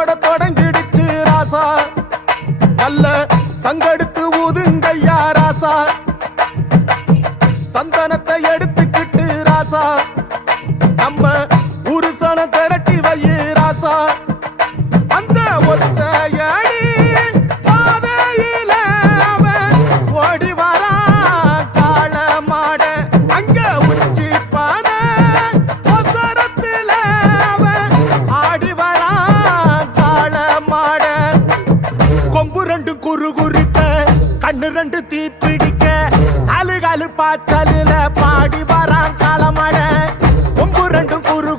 போட தொடங்கிடுச்சு ராசா நல்ல சங்கெடுத்து ஊதுங்கய்யா ராசா சந்தனத்தை எடுத்துக்கிட்டு ராசா நம்ம உருசன திரட்டி வையே ராசா அந்த ஒத்தையடி பாதையில அவன் ஓடி வரா காள மாட அங்க உச்சி பானை ஒசரத்துல அவன் ஆடி வரா காள மாட கொம்பு ரெண்டு குறு குறுக்க கண்ணு ரெண்டு தீ பிடிக்க நாலு காலு பாய்ச்சலில் பாடி வரான் காள மாட கொம்பு ரெண்டு குறு